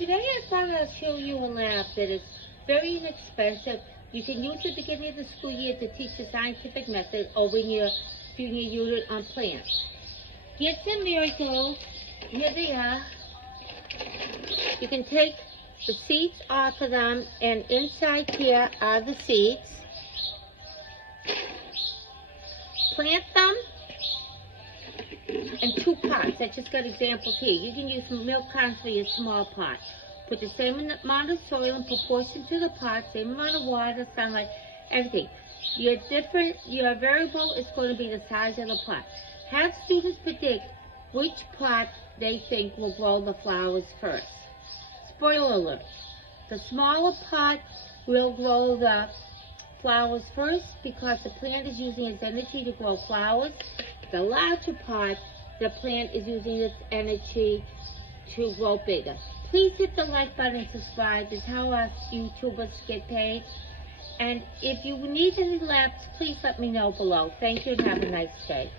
Today I thought I'd show you a lab that is very inexpensive. You can use it at the beginning of the school year to teach the scientific method over in your junior unit on plants. Get some marigolds. Here they are. You can take the seeds off of them, and inside here are the seeds. Plant them in 2 pots. I just got examples here. You can use milk cartons for your small pot. Put the same amount of soil in proportion to the pot, same amount of water, sunlight, everything. Your variable is going to be the size of the pot. Have students predict which pot they think will grow the flowers first. Spoiler alert, the smaller pot will grow the flowers first because the plant is using its energy to grow flowers. The larger pot, the plant is using its energy to grow bigger. Please hit the like button and subscribe. This is how us YouTubers get paid. And if you need any labs, please let me know below. Thank you and have a nice day.